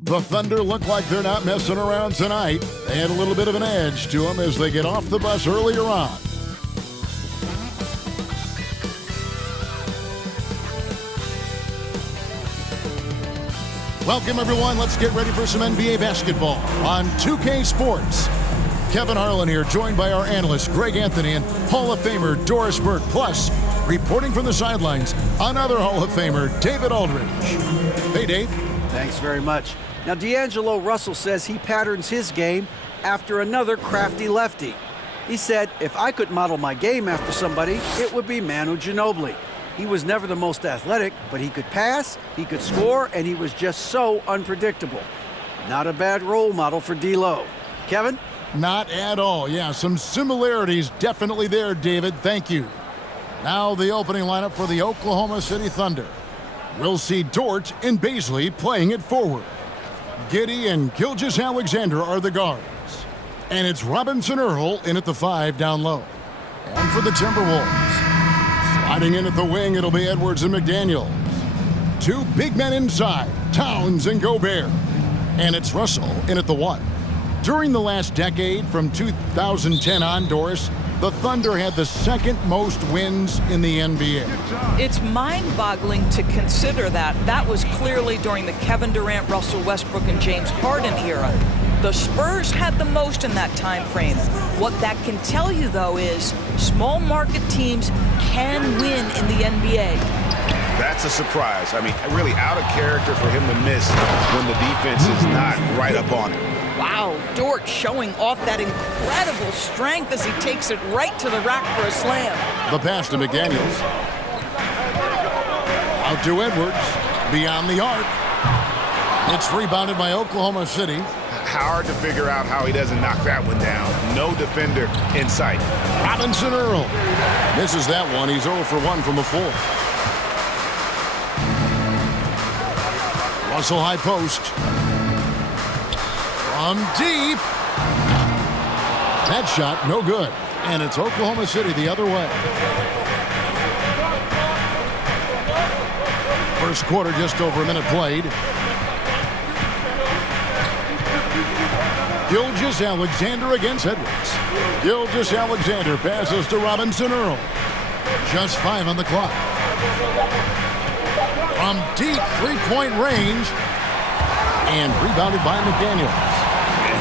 The Thunder look like they're not messing around tonight. They had a little bit of an edge to them as they get off the bus earlier on. Welcome, everyone. Let's get ready for some NBA basketball on 2K Sports. Kevin Harlan here, joined by our analyst, Greg Anthony, and Hall of Famer Doris Burke. Plus, reporting from the sidelines, another Hall of Famer, David Aldridge. Hey, Dave. Thanks very much. Now, D'Angelo Russell says he patterns his game after another crafty lefty. He said, if I could model my game after somebody, it would be Manu Ginobili. He was never the most athletic, but he could pass, he could score, and he was just so unpredictable. Not a bad role model for D'Lo. Kevin? Not at all. Yeah, some similarities definitely there, David. Thank you. Now the opening lineup for the Oklahoma City Thunder. We'll see Dort and Bazley playing it forward. Giddey and Gilgeous-Alexander are the guards. And it's Robinson Earl in at the 5 down low. And for the Timberwolves, sliding in at the wing, it'll be Edwards and McDaniels. Two big men inside, Towns and Gobert. And it's Russell in at the 1. During the last decade, from 2010 on, Doris, the Thunder had the second most wins in the NBA. It's mind-boggling to consider that. That was clearly during the Kevin Durant, Russell Westbrook, and James Harden era. The Spurs had the most in that time frame. What that can tell you, though, is small market teams can win in the NBA. That's a surprise. I mean, really out of character for him to miss when the defense is not right up on it. Wow, Dort showing off that incredible strength as he takes it right to the rack for a slam. The pass to McDaniels. Out to Edwards. Beyond the arc. It's rebounded by Oklahoma City. Hard to figure out how he doesn't knock that one down. No defender in sight. Robinson Earl misses that one. He's 0 for 1 from the floor. Russell high post. From deep. That shot, no good. And it's Oklahoma City the other way. First quarter, just over a minute played. Gilgeous-Alexander against Edwards. Gilgeous-Alexander passes to Robinson Earl. Just 5 on the clock. From deep three-point range. And rebounded by McDaniels.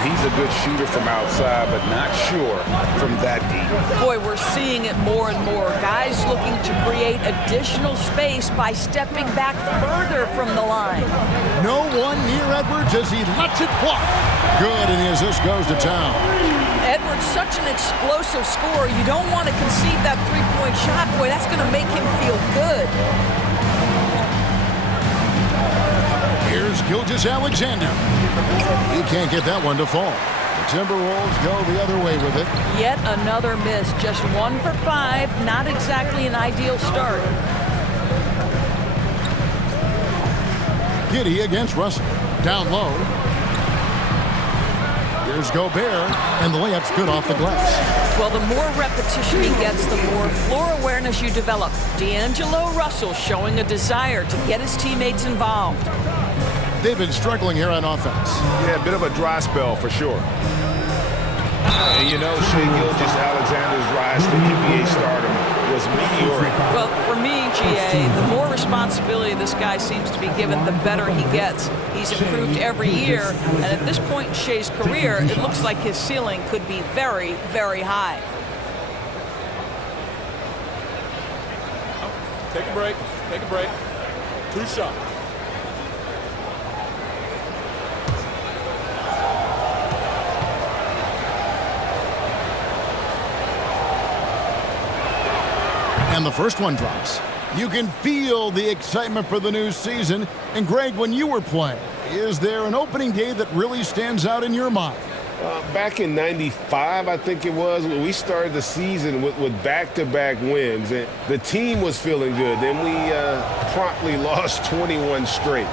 He's a good shooter from outside, but not sure from that deep. Boy, we're seeing it more and more. Guys looking to create additional space by stepping back further from the line. No one near Edwards as he lets it fly. Good, and the assist goes to Town. Edwards, such an explosive scorer. You don't want to concede that three-point shot. Boy, that's going to make him feel good. Here's Gilgeous-Alexander. He can't get that one to fall. The Timberwolves go the other way with it. Yet another miss. Just 1 for 5. Not exactly an ideal start. Giddey against Russell. Down low. Here's Gobert, and the layup's good off the glass. Well, the more repetition he gets, the more floor awareness you develop. D'Angelo Russell showing a desire to get his teammates involved. They've been struggling here on offense. Yeah, a bit of a dry spell for sure. And you know, Shai Gilgeous-Alexander's rise to NBA stardom was meteoric. Well, for me, GA, the more responsibility this guy seems to be given, the better he gets. He's improved every year, and at this point in Shai's career, it looks like his ceiling could be very, very high. Take a break. Take a break. 2 shots. And the first one drops. You can feel the excitement for the new season. And Greg, when you were playing, is there an opening day that really stands out in your mind? Back in '95, I think it was, when we started the season with back-to-back wins. And the team was feeling good. Then we promptly lost 21 straight.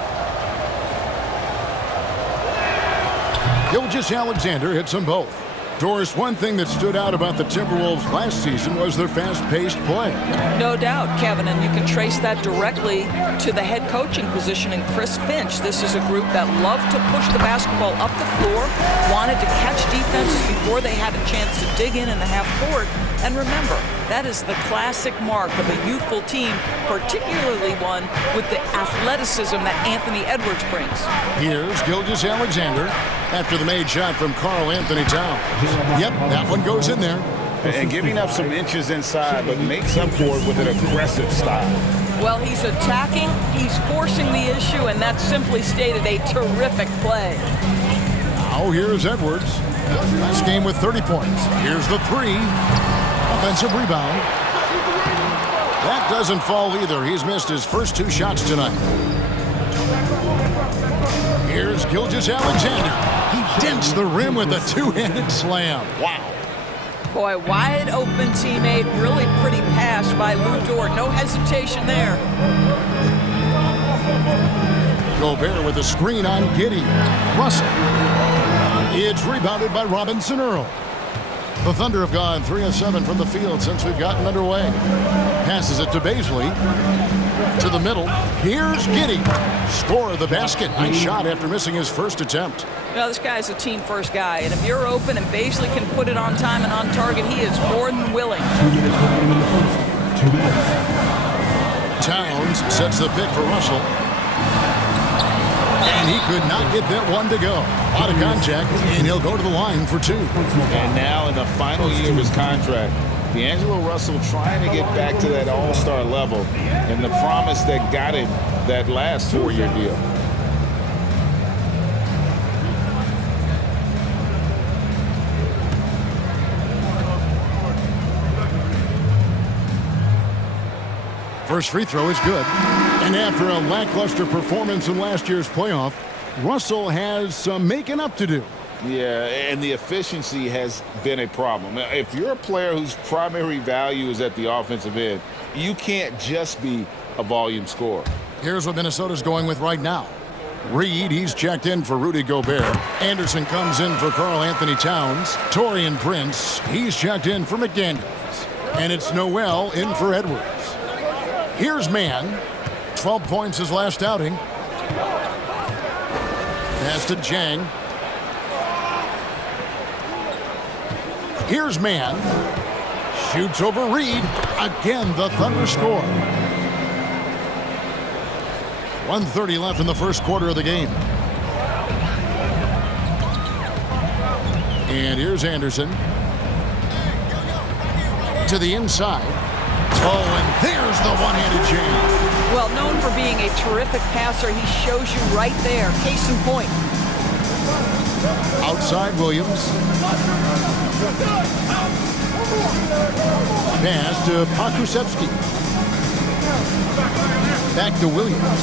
Gilgeous-Alexander hits them both. Doris, one thing that stood out about the Timberwolves last season was their fast-paced play. No doubt, Kevin, and you can trace that directly to the head coaching position in Chris Finch. This is a group that loved to push the basketball up the floor, wanted to catch defenses before they had a chance to dig in the half court. And remember, that is the classic mark of a youthful team, particularly one with the athleticism that Anthony Edwards brings. Here's Gilgeous-Alexander after the made shot from Karl Anthony Towns. Yep, that one goes in there. And giving up some inches inside, but makes up for it with an aggressive style. Well, he's attacking, he's forcing the issue, and that's simply stated a terrific play. Now here's Edwards. Last game with 30 points. Here's the three. Offensive rebound. That doesn't fall either. He's missed his first 2 shots tonight. Here's Gilgeous-Alexander. He dents the rim with a 2-handed slam. Wow. Boy, wide open teammate, really pretty pass by Lou Dort. No hesitation there. Gobert with a screen on Giddey. Russell. It's rebounded by Robinson Earl. The Thunder have gone 3 of 7 from the field since we've gotten underway. Passes it to Bazley. To the middle. Here's Giddey. Score of the basket. Nice shot after missing his first attempt. Well, this guy's a team-first guy, and if you're open and Bazley can put it on time and on target, he is more than willing. Towns sets the pick for Russell. And he could not get that one to go. Out of contact, and he'll go to the line for 2. And now in the final year of his contract, D'Angelo Russell trying to get back to that all-star level and the promise that got him that last 4-year deal. First free throw is good. And after a lackluster performance in last year's playoff, Russell has some making up to do. Yeah, and the efficiency has been a problem. If you're a player whose primary value is at the offensive end, you can't just be a volume scorer. Here's what Minnesota's going with right now. Reed, he's checked in for Rudy Gobert. Anderson comes in for Karl Anthony Towns. Taurean Prince, he's checked in for McDaniels. And it's Noel in for Edwards. Here's Mann. 12 points his last outing. Pass to Jang. Here's Mann. Shoots over Reed. Again, the Thunder score. 1:30 left in the first quarter of the game. And here's Anderson. To the inside. Oh, and there's the one-handed jam. Well, known for being a terrific passer, he shows you right there. Case in point. Outside Williams. Pass to Pokusevski. Back to Williams.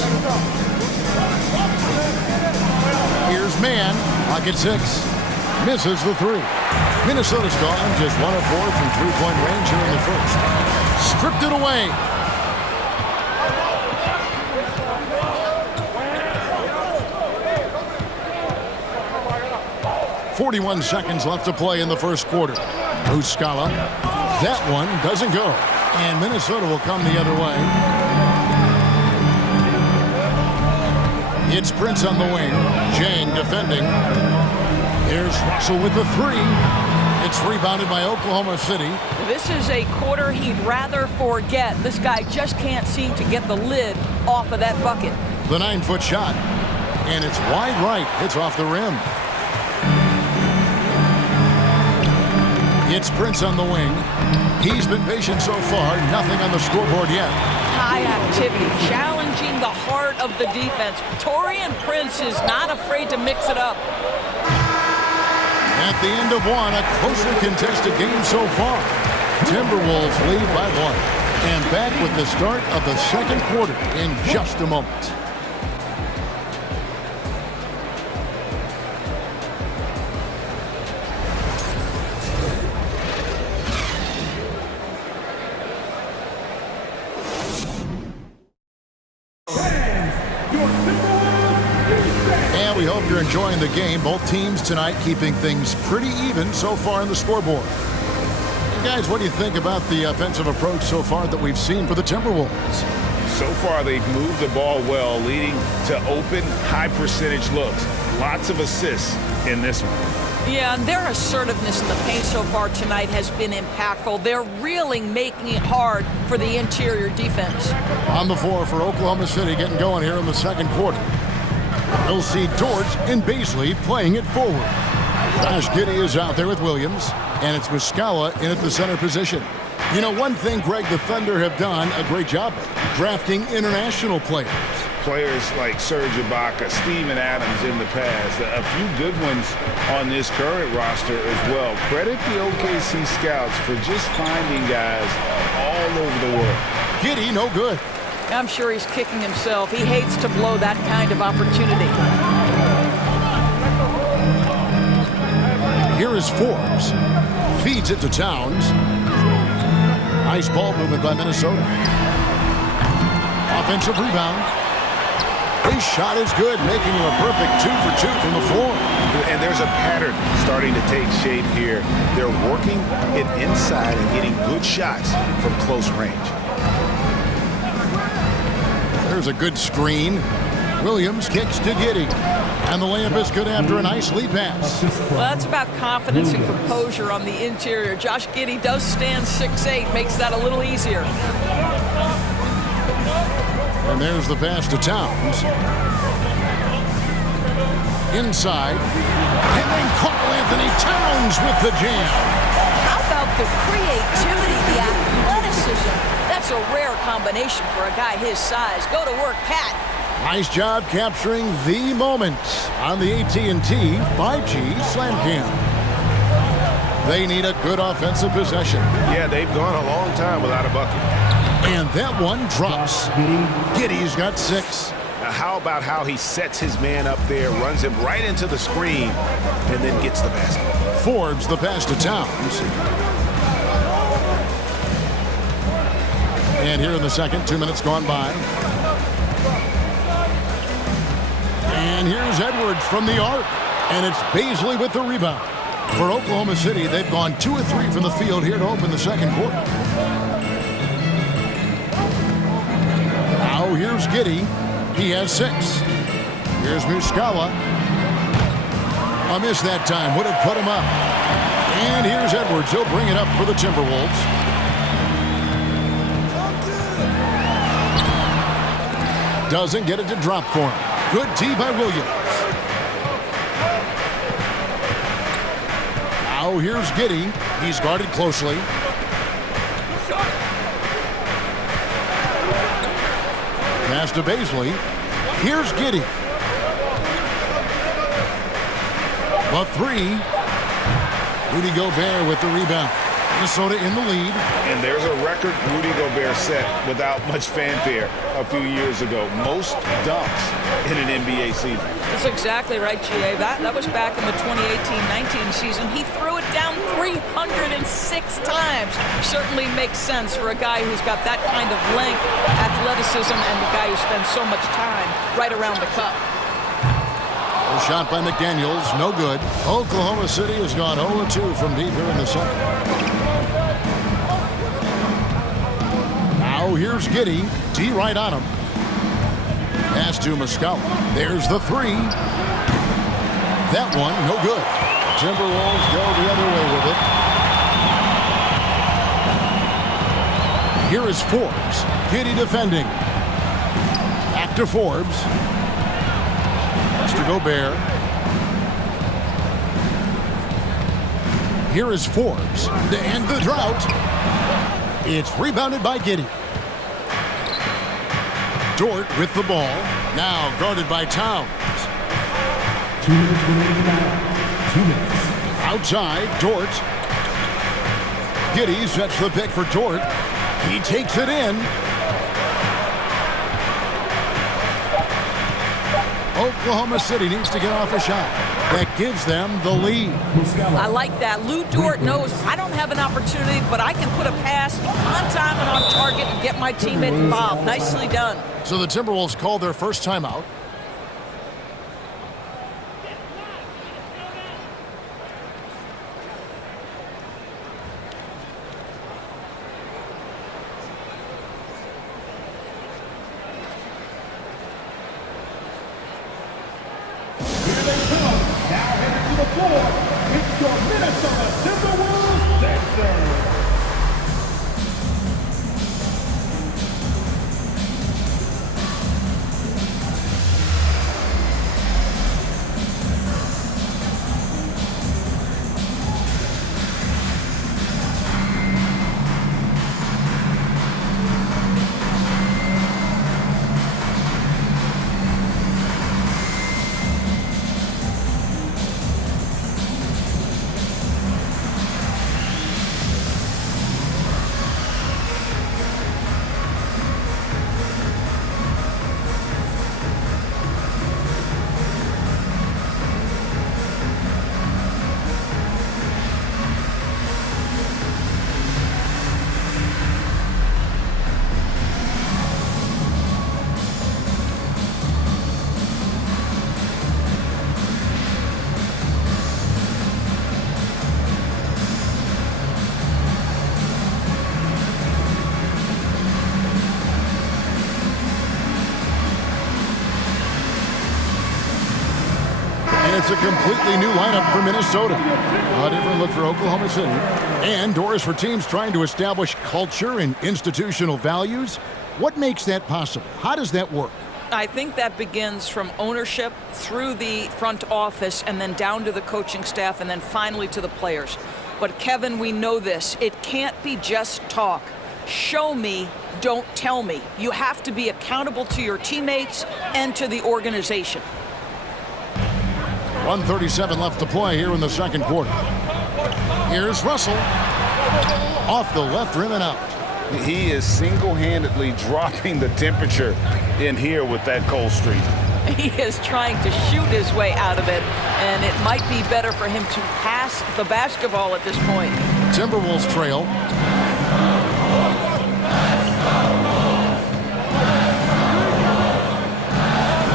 Here's Mann. Pocket 6. Misses the 3. Minnesota's gone just 1 of 4 from three-point range here in the first. Stripped it away. .41 seconds left to play in the first quarter. Muscala. That one doesn't go. And Minnesota will come the other way. It's Prince on the wing. Jang defending. Here's Russell with the 3. It's rebounded by Oklahoma City. This is a quarter he'd rather forget. This guy just can't seem to get the lid off of that bucket. The 9-foot shot. And it's wide right. It's off the rim. It's Prince on the wing. He's been patient so far. Nothing on the scoreboard yet. High activity, challenging the heart of the defense. Taurean Prince is not afraid to mix it up. At the end of one, a closely contested game so far. Timberwolves lead by 1. And back with the start of the second quarter in just a moment. And we hope you're enjoying the game. Both teams tonight keeping things pretty even so far in the scoreboard. And guys, what do you think about the offensive approach so far that we've seen for the Timberwolves? So far, they've moved the ball well, leading to open, high-percentage looks. Lots of assists in this one. Yeah, and their assertiveness in the paint so far tonight has been impactful. They're really making it hard for the interior defense. On the floor for Oklahoma City, getting going here in the second quarter. We'll see Dort and Baisley playing it forward. Josh Giddey is out there with Williams, and it's Muscala in at the center position. You know, one thing, Greg, the Thunder have done a great job of drafting international players. Players like Serge Ibaka, Steven Adams in the past, a few good ones on this current roster as well. Credit the OKC scouts for just finding guys all over the world. Giddey, no good. I'm sure he's kicking himself. He hates to blow that kind of opportunity. Here is Forbes. Feeds it to Towns. Nice ball movement by Minnesota. Offensive rebound. His shot is good, making him a perfect 2 for 2 from the floor. And there's a pattern starting to take shape here. They're working it inside and getting good shots from close range. There's a good screen. Williams kicks to Giddey. And the layup is good after a nice lead pass. Well, that's about confidence and composure on the interior. Josh Giddey does stand 6'8", makes that a little easier. And there's the pass to Towns. Inside. And then Karl Anthony Towns with the jam. How about the creativity, the athleticism? That's a rare combination for a guy his size. Go to work, Cat. Nice job capturing the moment on the AT&T 5G Slam Cam. They need a good offensive possession. Yeah, they've gone a long time without a bucket. And that one drops. Giddey's got 6. Now, how about how he sets his man up there, runs him right into the screen, and then gets the basket. Forbes the pass to Towns. And here in the second, 2 minutes gone by. And here's Edwards from the arc. And it's Baisley with the rebound. For Oklahoma City, they've gone 2 of 3 from the field here to open the second quarter. Now here's Giddey. He has 6. Here's Muscala. A miss that time. Would have put him up. And here's Edwards. He'll bring it up for the Timberwolves. Doesn't get it to drop for him. Good tee by Williams. Now here's Giddey. He's guarded closely. Pass to Baisley. Here's Giddey. The 3. Rudy Gobert with the rebound. Minnesota in the lead. And there's a record Rudy Gobert set without much fanfare a few years ago. Most dunks in an NBA season. That's exactly right, G.A. That was back in the 2018-19 season. He threw it down 306 times. Certainly makes sense for a guy who's got that kind of length, athleticism, and the guy who spends so much time right around the cup. A shot by McDaniels, no good. Oklahoma City has gone 0-2 from deep here in the second. Now here's Giddey. D right on him. Pass to Muscala. There's the 3. That one, no good. The Timberwolves go the other way with it. Here is Forbes. Giddey defending. Back to Forbes. Pass to Gobert. Here is Forbes to end the drought. It's rebounded by Giddey. Dort with the ball. Now guarded by Towns. 2 minutes remaining now. 2 minutes. Outside, Dort. Giddey sets the pick for Dort. He takes it in. Oklahoma City needs to get off a shot. That gives them the lead. I like that. Lou Dort knows I don't have an opportunity, but I can put a pass on time and on target and get my teammate involved. Nicely done. So the Timberwolves call their first timeout. Now headed to the floor, it's your Minnesota Timberwolves dancer. It's a completely new lineup for Minnesota. A different look for Oklahoma City. And doors for teams trying to establish culture and institutional values. What makes that possible? How does that work? I think that begins from ownership through the front office and then down to the coaching staff and then finally to the players. But Kevin, we know this. It can't be just talk. Show me, don't tell me. You have to be accountable to your teammates and to the organization. 1:37 left to play here in the second quarter. Here's Russell. Off the left rim and out. He is single-handedly dropping the temperature in here with that cold streak. He is trying to shoot his way out of it, and it might be better for him to pass the basketball at this point. Timberwolves trail.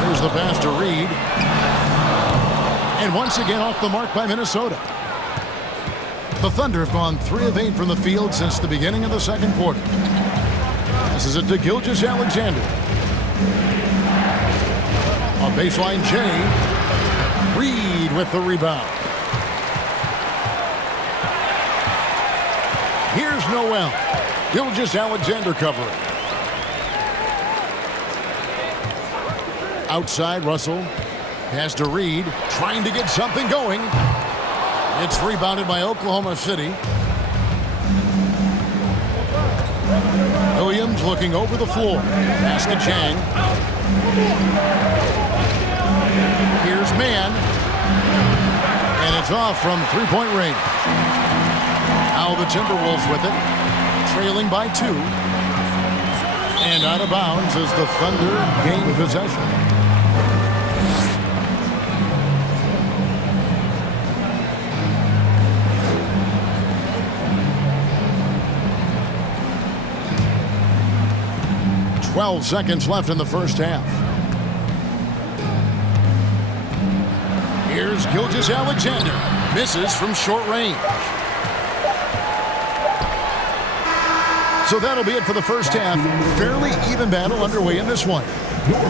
There's the pass to Reed. And once again off the mark by Minnesota. The Thunder have gone 3 of 8 from the field since the beginning of the second quarter. This is it to Gilgeous-Alexander. A baseline J. Reed with the rebound. Here's Noel. Gilgeous-Alexander covering. Outside, Russell. Pass to Reed, trying to get something going. It's rebounded by Oklahoma City. Williams looking over the floor. Pass to Chang. Here's Mann. And it's off from three-point range. Now the Timberwolves with it, trailing by 2. And out of bounds as the Thunder gain possession. Twelve seconds left in the first half. Here's Gilgeous-Alexander. Misses from short range. So that'll be it for the first half. Fairly even battle underway in this one.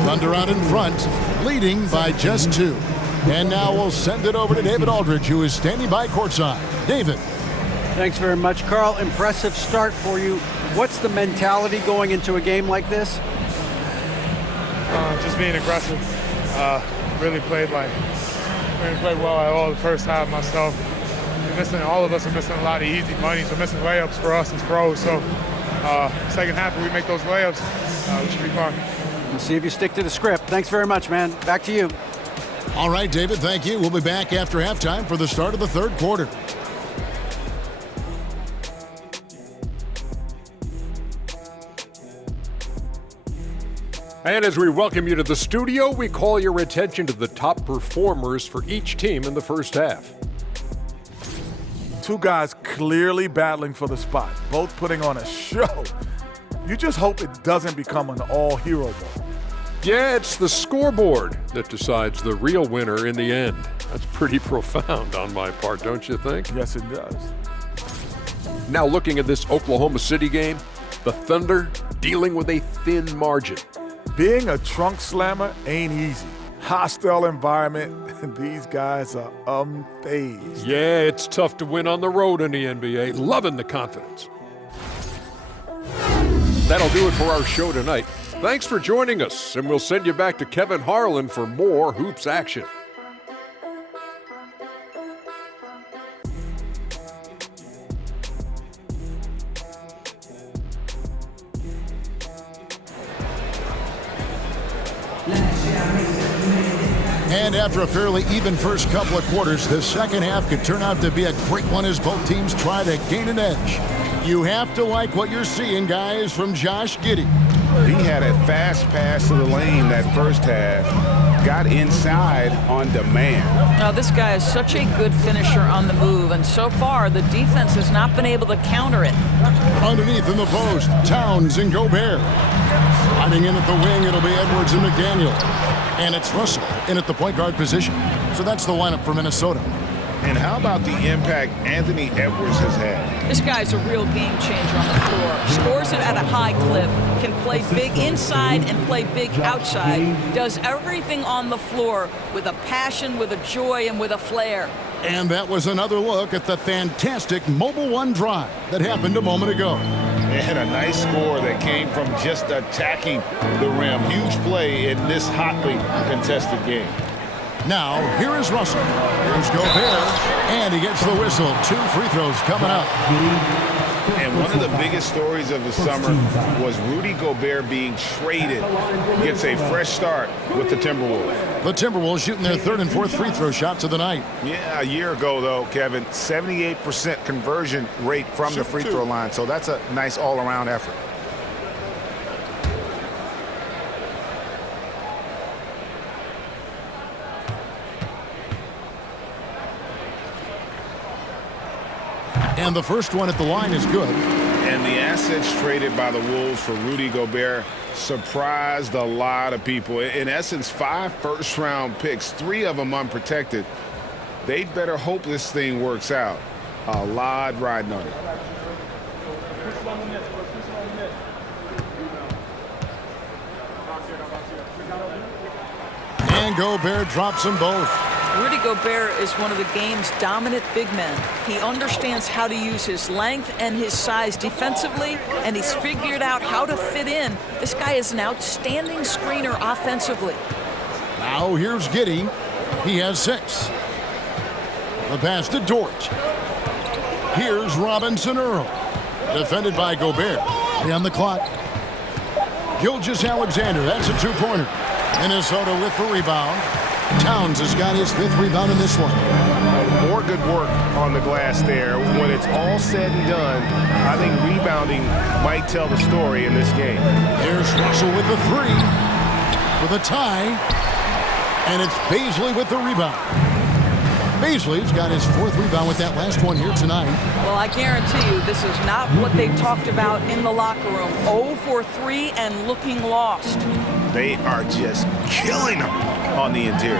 Thunder out in front, leading by just 2. And now we'll send it over to David Aldridge, who is standing by courtside. David. Thanks very much, Carl. Impressive start for you. What's the mentality going into a game like this? Just being aggressive. Really played well at all the first half myself. All of us are missing a lot of easy moneys. We're missing layups for us as pros. So second half, if we make those layups, we should be fine. We'll see if you stick to the script. Thanks very much, man. Back to you. All right, David, thank you. We'll be back after halftime for the start of the third quarter. And as we welcome you to the studio, we call your attention to the top performers for each team in the first half. Two guys clearly battling for the spot, both putting on a show. You just hope it doesn't become an all-hero ball. Yeah, it's the scoreboard that decides the real winner in the end. That's pretty profound on my part, don't you think? Yes, it does. Now looking at this Oklahoma City game, the Thunder dealing with a thin margin. Being a trunk slammer ain't easy. hostile environment, and these guys are unfazed. Yeah, it's tough to win on the road in the NBA. Loving the confidence. That'll do it for our show tonight. Thanks for joining us, and we'll send you back to Kevin Harlan for more hoops action. And after a fairly even first couple of quarters, the second half could turn out to be a great one as both teams try to gain an edge. You have to like what you're seeing, guys, from Josh Giddey. He had a fast pass to the lane that first half. Got inside on demand. Now, this guy is such a good finisher on the move, and so far the defense has not been able to counter it. Underneath in the post, Towns and Gobert. Sliding in at the wing, it'll be Edwards and McDaniel. And it's Russell in at the point guard position. So that's the lineup for Minnesota. And how about the impact Anthony Edwards has had? This guy's a real game changer on the floor. Scores it at a high clip, can play big inside and play big outside. Does everything on the floor with a passion, with a joy, and with a flair. And that was another look at the fantastic Mobile One drive that happened a moment ago. And a nice score that came from just attacking the rim. Huge play in this hotly contested game. Now, here is Russell. Here's Gobert, and he gets the whistle. 2 free throws coming up. And one of the biggest stories of the summer was Rudy Gobert being traded. Gets a fresh start with the Timberwolves. The Timberwolves shooting their 3rd and 4th free throw shots of the night. Yeah, a year ago, though, Kevin, 78% conversion rate from the free throw line. So that's a nice all-around effort. And the first one at the line is good. And the assets traded by the Wolves for Rudy Gobert surprised a lot of people. In essence, 5 first-round picks, 3 of them unprotected. They'd better hope this thing works out. A lot riding on it. And Gobert drops them both. Rudy Gobert is one of the game's dominant big men. He understands how to use his length and his size defensively, and he's figured out how to fit in. This guy is an outstanding screener offensively. Now here's Giddey. He has 6. The pass to Dort. Here's Robinson Earl. Defended by Gobert. On the clock. Gilgeous-Alexander. That's a 2-pointer. Minnesota with the rebound. Towns has got his 5th rebound in this one. More good work on the glass there. When it's all said and done, I think rebounding might tell the story in this game. Here's Russell with the 3 for the tie. And it's Bazley with the rebound. Bazley's got his 4th rebound with that last one here tonight. Well, I guarantee you this is not what they talked about in the locker room. 0 for 3 and looking lost. They are just killing them on the interior.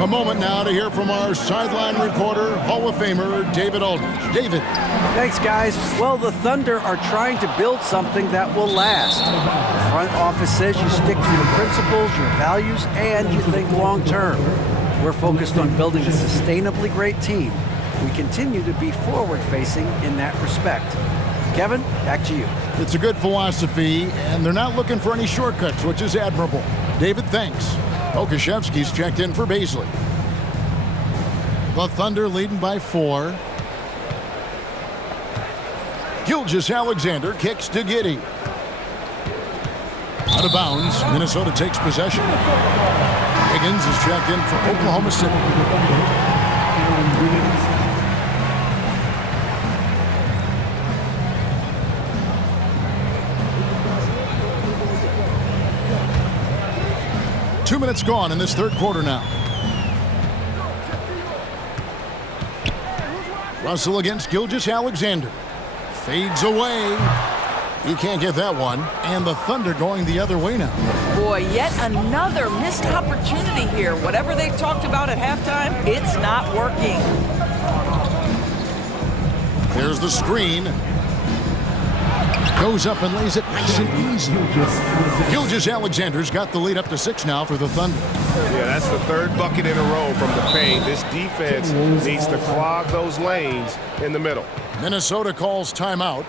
A moment now to hear from our sideline reporter, Hall of Famer David Aldridge. David. Thanks, guys. Well, the Thunder are trying to build something that will last. The front office says you stick to your principles, your values, and you think long term. We're focused on building a sustainably great team. We continue to be forward-facing in that respect. Kevin, back to you. It's a good philosophy, and they're not looking for any shortcuts, which is admirable. David, thanks. Okashevsky's checked in for Bazley. The Thunder leading by 4. Gilgeous-Alexander kicks to Giddey. Out of bounds, Minnesota takes possession. Higgins is checked in for Oklahoma City. 2 minutes gone in this 3rd quarter now. Russell against Gilgeous-Alexander. Fades away. He can't get that one. And the Thunder going the other way now. Boy, yet another missed opportunity here. Whatever they talked about at halftime, it's not working. There's the screen. Goes up and lays it nice and easy. Gilgeous-Alexander's got the lead up to 6 now for the Thunder. Yeah, that's the 3rd bucket in a row from the paint. This defense needs to clog those lanes in the middle. Minnesota calls timeout.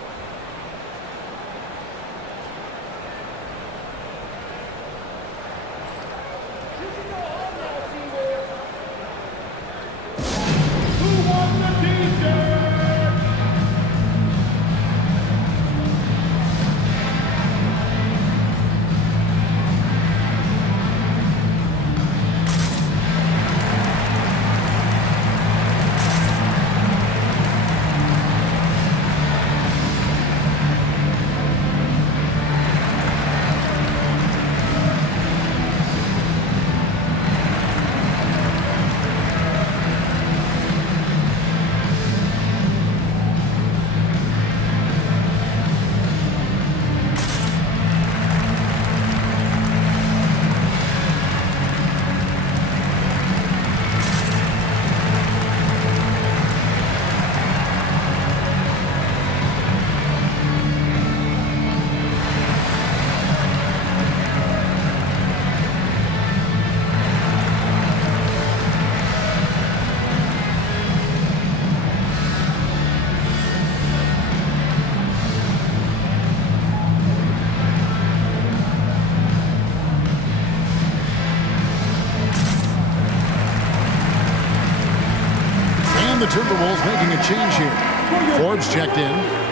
The Timberwolves making a change here. Forbes checked in.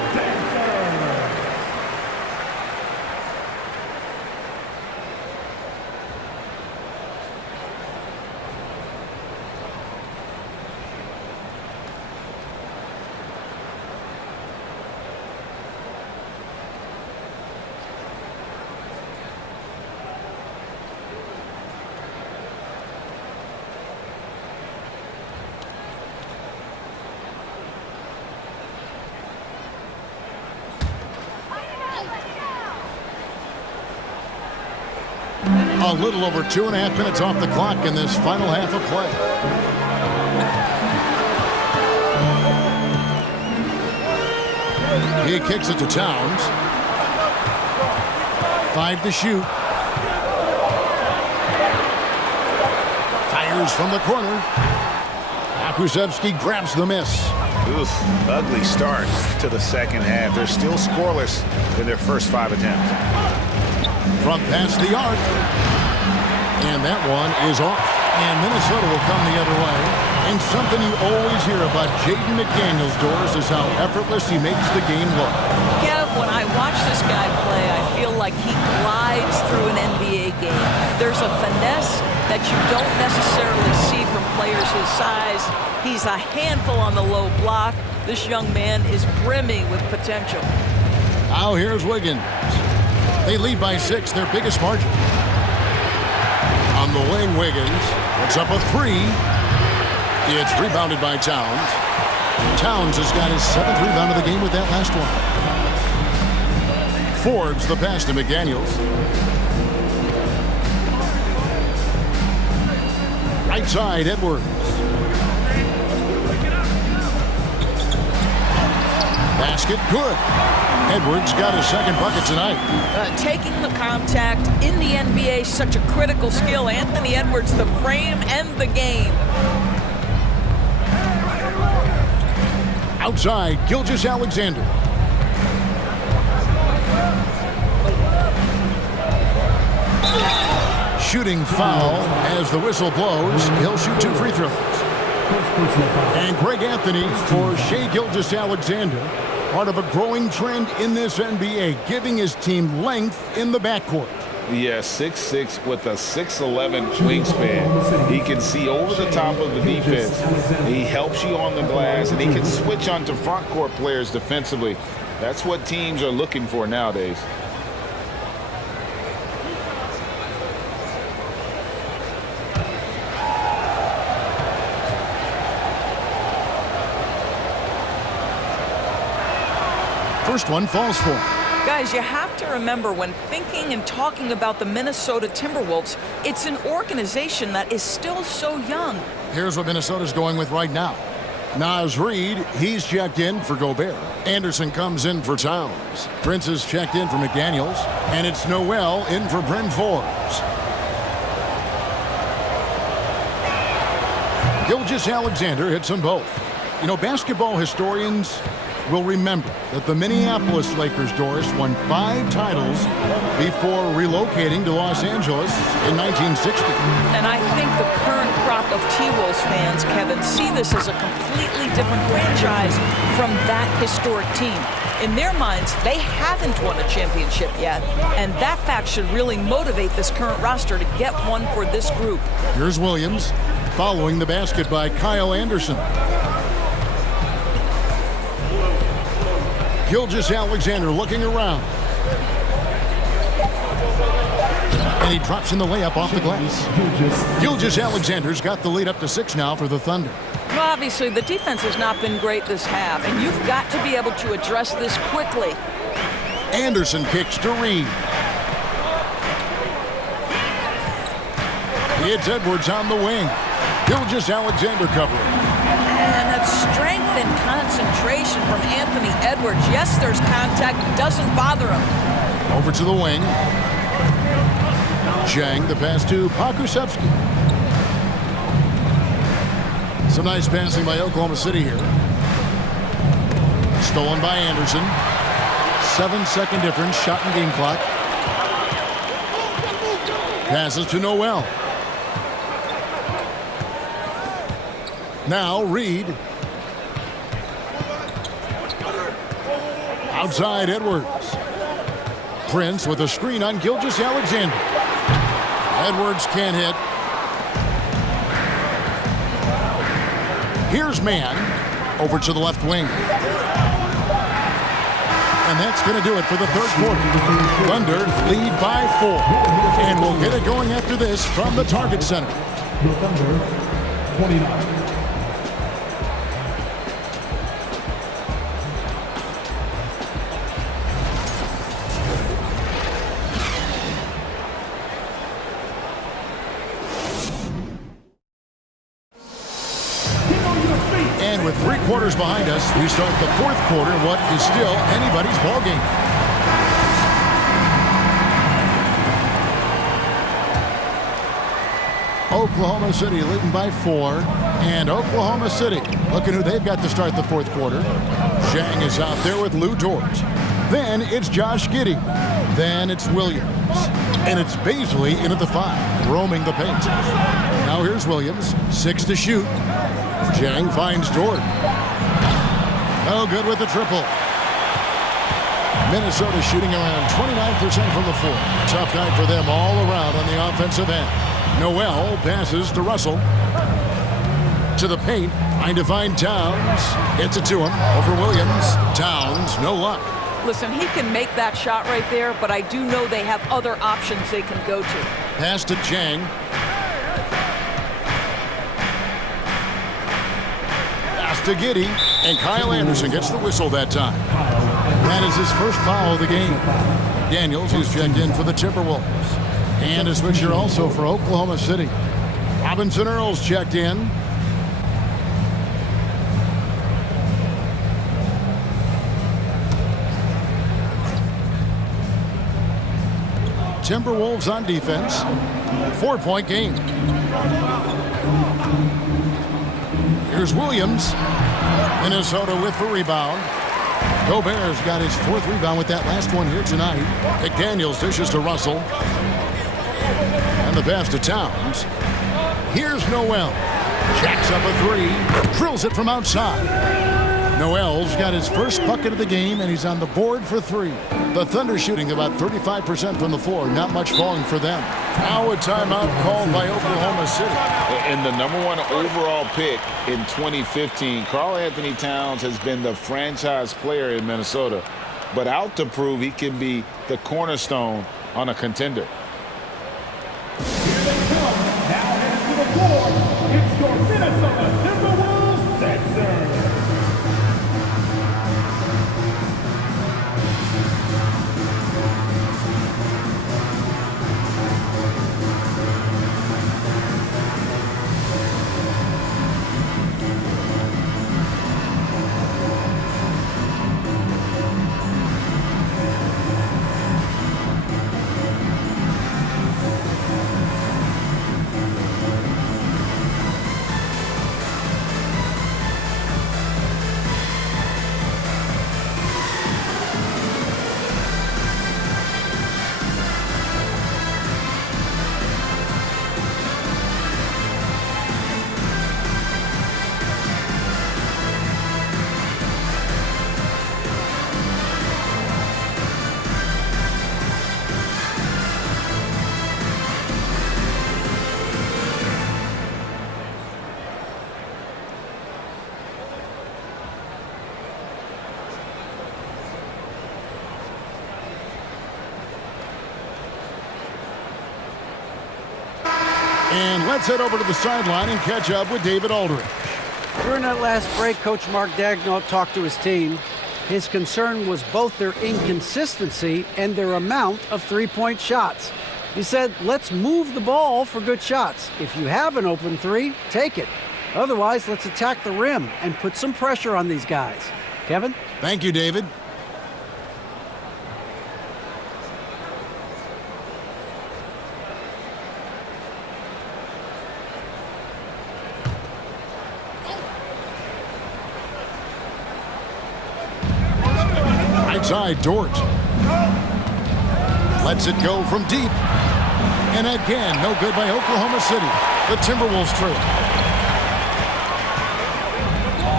A little over 2.5 minutes off the clock in this final half of play. He kicks it to Towns. 5 to shoot. Fires from the corner. Akusevsky grabs the miss. Oof, ugly start to the second half. They're still scoreless in their first 5 attempts. Front past the arc. And that one is off. And Minnesota will come the other way. And something you always hear about Jaden McDaniel's doors is how effortless he makes the game look. Kev, when I watch this guy play, I feel like he glides through an NBA game. There's a finesse that you don't necessarily see from players his size. He's a handful on the low block. This young man is brimming with potential. Now here's Wiggins. They lead by 6, their biggest margin. On the wing, Wiggins puts up a 3. It's rebounded by Towns. Towns has got his 7th rebound of the game with that last one. Forbes the pass to McDaniels. Right side, Edwards. Basket good. Edwards got his 2nd bucket tonight. Taking the contact in the NBA, such a critical skill. Anthony Edwards, the frame and the game. Outside, Gilgeous-Alexander. Shooting foul as the whistle blows. He'll shoot 2 free throws. And Greg Anthony for Shai Gilgeous-Alexander. Part of a growing trend in this NBA, giving his team length in the backcourt. Yeah, 6'6" with a 6'11" wingspan. He can see over the top of the defense. He helps you on the glass, and he can switch onto front court players defensively. That's what teams are looking for nowadays. First one falls for him. Guys, you have to remember when thinking and talking about the Minnesota Timberwolves, it's an organization that is still so young. Here's what Minnesota's going with right now. Naz Reid, he's checked in for Gobert. Anderson comes in for Towns. Prince is checked in for McDaniels. And it's Noel in for Bryn Forbes. Gilgeous-Alexander hits them both. You know, basketball historians will remember that the Minneapolis Lakers, Doris, won 5 titles before relocating to Los Angeles in 1960. And I think the current crop of T-Wolves fans, Kevin, see this as a completely different franchise from that historic team. In their minds, they haven't won a championship yet, and that fact should really motivate this current roster to get one for this group. Here's Williams, following the basket by Kyle Anderson. Gilgeous-Alexander looking around. And he drops in the layup off the glass. Gilgeous-Alexander's got the lead up to 6 now for the Thunder. Well, obviously, the defense has not been great this half, and you've got to be able to address this quickly. Anderson kicks to Reid. It's Edwards on the wing. Gilgeous-Alexander covering. And that strength and concentration from Anthony Edwards. Yes, there's contact. Doesn't bother him. Over to the wing. Zhang, the pass to Pokusevski. Some nice passing by Oklahoma City here. Stolen by Anderson. 7-second difference, shot and game clock. Passes to Noel. Now Reid. Outside Edwards. Prince with a screen on Gilgeous-Alexander. Edwards can't hit. Here's Mann over to the left wing. And that's going to do it for the third quarter. Thunder lead by 4. And we'll get it going after this from the Target Center. The Thunder, 29. And with 3 quarters behind us, we start the fourth quarter in what is still anybody's ballgame. Oklahoma City leading by 4. And Oklahoma City looking who they've got to start the fourth quarter. Zhang is out there with Lou Dort. Then it's Josh Giddey. Then it's Williams. And it's Baisley into the 5, roaming the paint. Now here's Williams, 6 to shoot. Zhang finds Dort. No good with the triple. Minnesota shooting around 29% from the floor. Tough night for them all around on the offensive end. Noel passes to Russell. To the paint, trying to find Towns. Gets it to him. Over Williams. Towns, no luck. Listen, he can make that shot right there, but I do know they have other options they can go to. Pass to Zhang. Pass to Giddey. And Kyle Anderson gets the whistle that time. That is his first foul of the game. Daniels, who's checked in for the Timberwolves. And a switcher also for Oklahoma City. Robinson Earls checked in. Timberwolves on defense. 4-point game. Here's Williams. Minnesota with the rebound. Gobert's got his 4th rebound with that last one here tonight. McDaniels dishes to Russell. And the pass to Towns. Here's Noel. Jacks up a 3. Drills it from outside. Noel's got his first bucket of the game, and he's on the board for 3. The Thunder shooting about 35% from the floor. Not much falling for them. Now a timeout called by Oklahoma City. And the #1 overall pick in 2015, Karl Anthony Towns has been the franchise player in Minnesota, but out to prove he can be the cornerstone on a contender. Here they come. Now headed to the floor. It's your Minnesota Timberwolves Sixers. let's head over to the sideline and catch up with David Aldridge. During that last break, Coach Mark Daigneault talked to his team. His concern was both their inconsistency and their amount of three-point shots. He said, let's move the ball for good shots. If you have an open three, take it. Otherwise, let's attack the rim and put some pressure on these guys. Kevin? Thank you, David. Side Dort lets it go from deep, and again no good by Oklahoma City. The Timberwolves trail.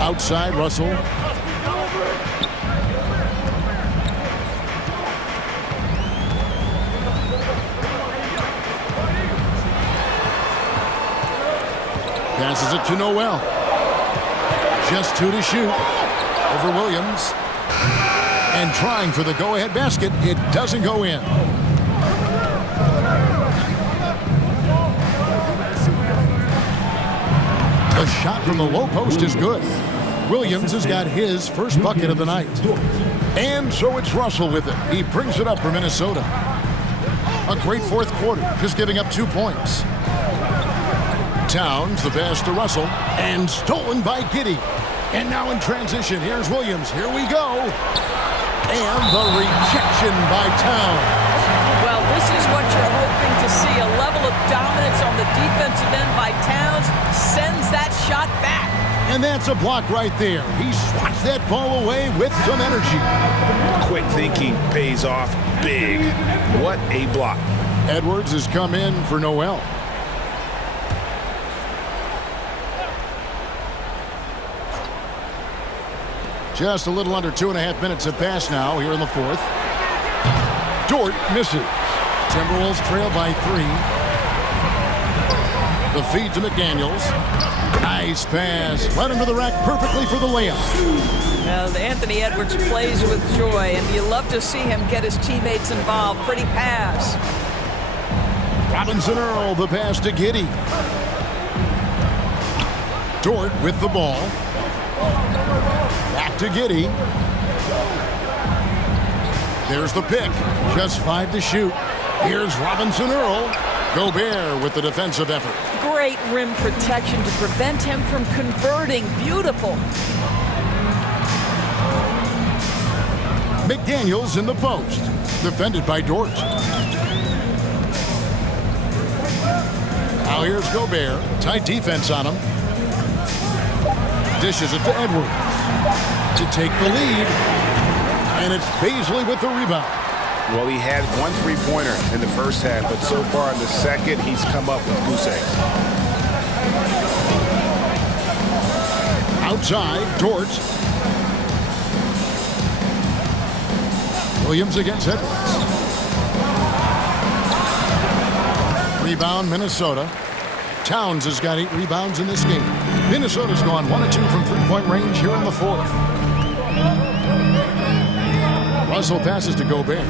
Outside Russell. Passes it to Noel. Just 2 to shoot over Williams. And trying for the go-ahead basket, it doesn't go in. The shot from the low post is good. Williams has got his first bucket of the night. And so it's Russell with it. He brings it up for Minnesota. A great fourth quarter, just giving up 2 points. Towns, the pass to Russell, and stolen by Giddey. And now in transition, here's Williams. Here we go. And the rejection by Towns. Well, this is what you're hoping to see. A level of dominance on the defensive end by Towns sends that shot back. And that's a block right there. He swats that ball away with some energy. Quick thinking pays off big. What a block. Edwards has come in for Noel. Just a little under 2.5 minutes have passed now here in the fourth. Dort misses. Timberwolves trail by 3. The feed to McDaniels. Nice pass. Right under the rack perfectly for the layup. Well, Anthony Edwards plays with joy, and you love to see him get his teammates involved. Pretty pass. Robinson Earl, the pass to Giddey. Dort with the ball. Back to Giddey. There's the pick. Just 5 to shoot. Here's Robinson Earl. Gobert with the defensive effort. Great rim protection to prevent him from converting. Beautiful. McDaniels in the post. Defended by Dort. Now here's Gobert. Tight defense on him. Dishes it to Edwards to take the lead. And it's Bazley with the rebound. Well, he had 1 3-pointer in the first half, but so far in the second, he's come up with goose eggs. Outside, Dort. Williams against Edwards. Rebound, Minnesota. Towns has got 8 rebounds in this game. Minnesota's gone 1 of 2 from three-point range here in the fourth. Russell passes to Gobert.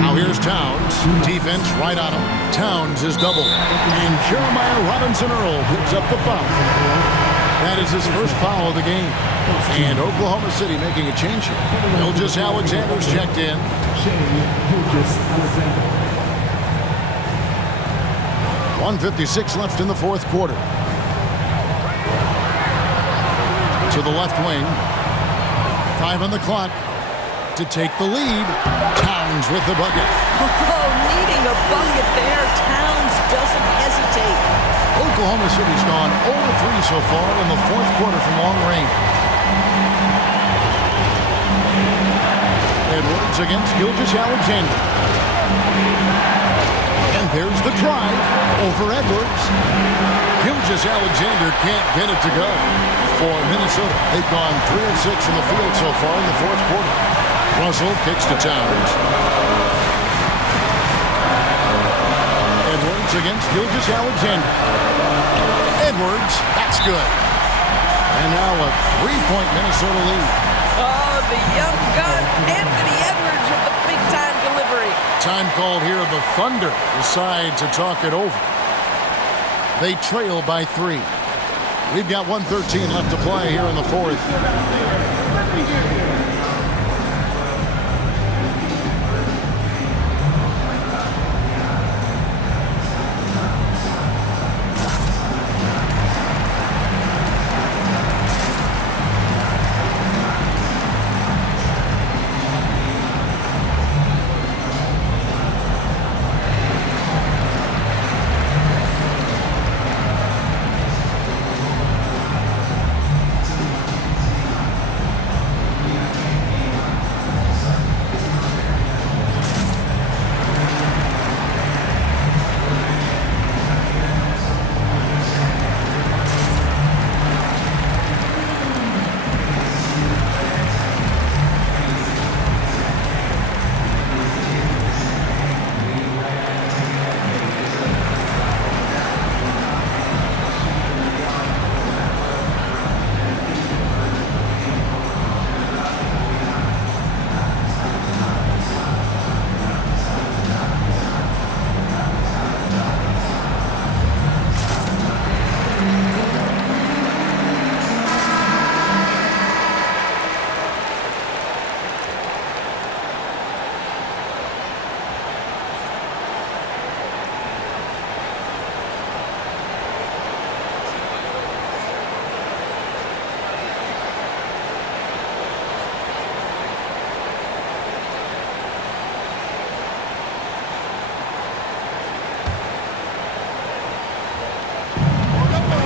Now here's Towns. Defense right on him. Towns is doubled. And Jeremiah Robinson Earl picks up the foul. That is his first foul of the game. And Oklahoma City making a change here. Gilgeous-Alexander's checked in. 1:56 left in the fourth quarter. To the left wing. 5 on the clock to take the lead. Towns with the bucket. Oh, needing a bucket there. Towns doesn't hesitate. Oklahoma City's gone 0-3 so far in the fourth quarter from long range. Edwards against Gilgeous-Alexander. And there's the drive over Edwards. Gilgeous-Alexander can't get it to go. For Minnesota, they've gone 3 of 6 from the field so far in the fourth quarter. Russell kicks to Towns. Edwards against Gilgeous-Alexander. Edwards, that's good. And now a 3-point Minnesota lead. Oh, the young gun, Anthony Edwards with the big-time delivery. Time called here. The Thunder decide to talk it over. They trail by 3. We've got 1:13 left to play here in the fourth.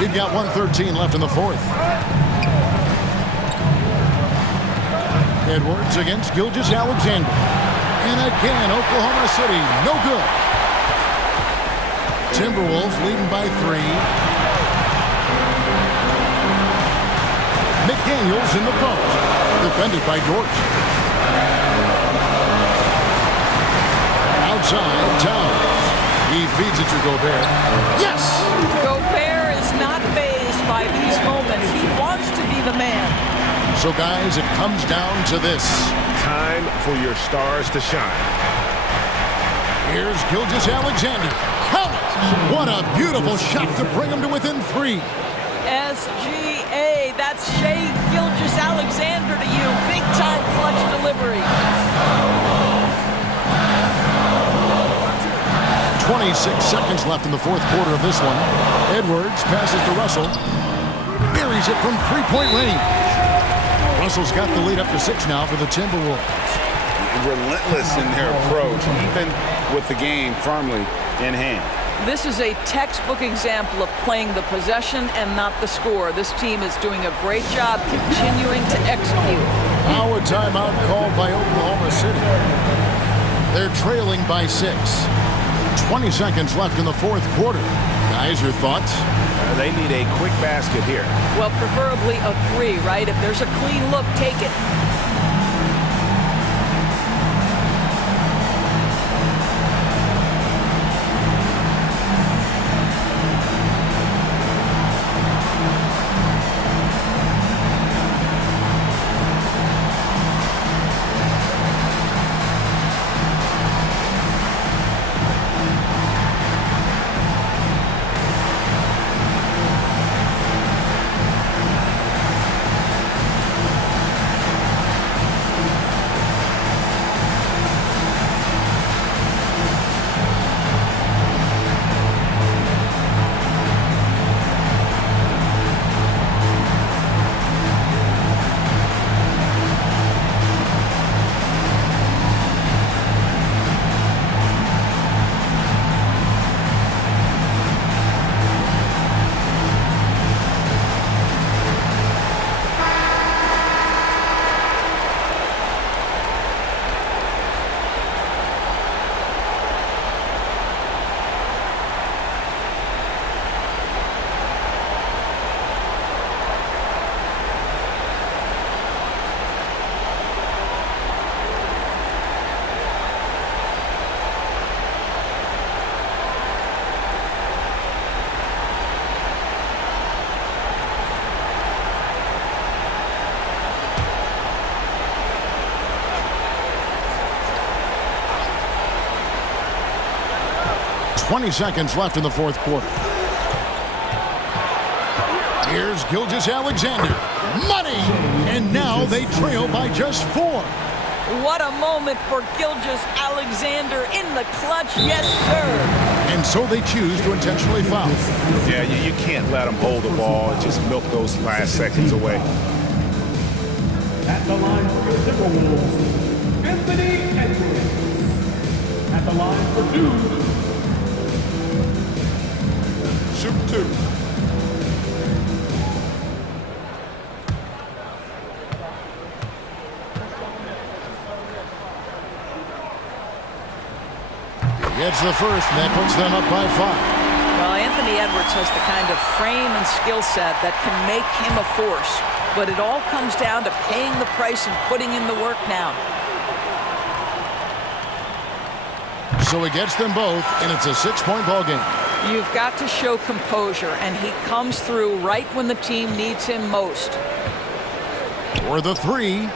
We've got 1:13 left in the fourth. Edwards against Gilgeous-Alexander. And again, Oklahoma City, no good. Timberwolves leading by 3. McDaniels in the post. Defended by Dort. Outside, Towns. He feeds it to Gobert. Yes! Gobert is not fazed by these moments. He wants to be the man. So, guys, it comes down to this. Time for your stars to shine. Here's Gilgeous-Alexander. Count it! What a beautiful shot to bring him to within 3. SGA, that's Shai Gilgeous-Alexander to you. Big-time clutch delivery. 26 seconds left in the fourth quarter of this one. Edwards passes to Russell. Buries it from three-point range. Russell's got the lead up to 6 now for the Timberwolves. Relentless in their approach, even with the game firmly in hand. This is a textbook example of playing the possession and not the score. This team is doing a great job continuing to execute. Now a timeout called by Oklahoma City. They're trailing by 6. 20 seconds left in the fourth quarter. Guys, your thoughts? They need a quick basket here. Well, preferably a 3, right? If there's a clean look, take it. 20 seconds left in the fourth quarter. Here's Gilgeous-Alexander. Money! And now they trail by just 4. What a moment for Gilgeous-Alexander in the clutch. Yes, sir. And so they choose to intentionally foul. Yeah, you can't let them hold the ball and just milk those last seconds away. At the line for the Timberwolves, Anthony Edwards. At the line for 2. Shoot 2. Gets the first, and that puts them up by 5. Well, Anthony Edwards has the kind of frame and skill set that can make him a force. But it all comes down to paying the price and putting in the work now. So he gets them both, and it's a 6-point ball game. You've got to show composure, and he comes through right when the team needs him most. For the 3.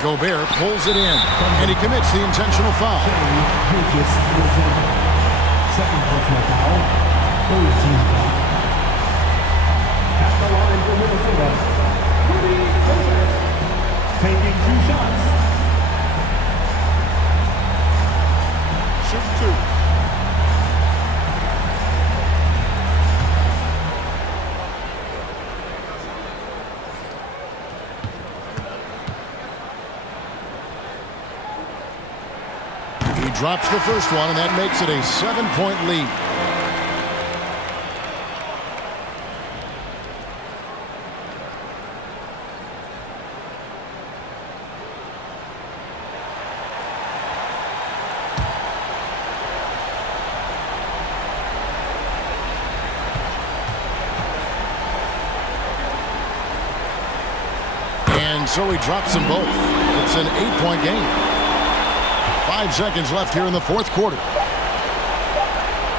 Gobert pulls it in, and he commits the intentional foul. Second personal foul, 13 foul. At the line for Minnesota, Rudy Gobert, taking 2 shots. Shoot 2. He drops the first one, and that makes it a 7-point lead. And so he drops them both. It's an 8-point game. 5 seconds left here in the fourth quarter.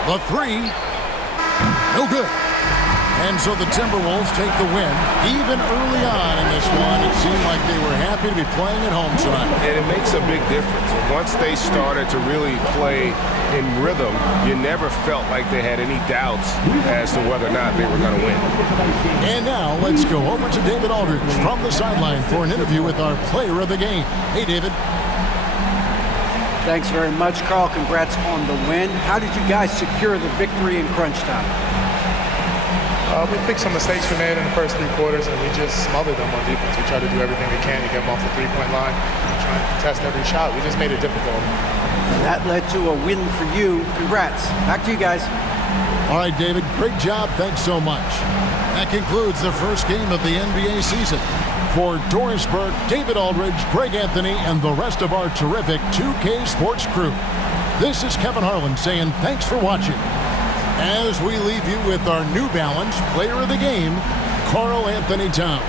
The 3. No good. And so the Timberwolves take the win. Even early on in this one, it seemed like they were happy to be playing at home tonight. And it makes a big difference. Once they started to really play in rhythm, you never felt like they had any doubts as to whether or not they were going to win. And now let's go over to David Aldridge from the sideline for an interview with our player of the game. Hey, David. Thanks very much, Carl. Congrats on the win. How did you guys secure the victory in crunch time? We fixed some mistakes we made in the first 3 quarters, and we just smothered them on defense. We tried to do everything we can to get them off the 3-point line, trying to contest every shot. We just made it difficult. That led to a win for you. Congrats. Back to you guys. All right, David, great job. Thanks so much. That concludes the first game of the NBA season. For Doris Burke, David Aldridge, Greg Anthony, and the rest of our terrific 2K Sports crew, this is Kevin Harlan saying thanks for watching. As we leave you with our New Balance Player of the Game, Karl Anthony Towns.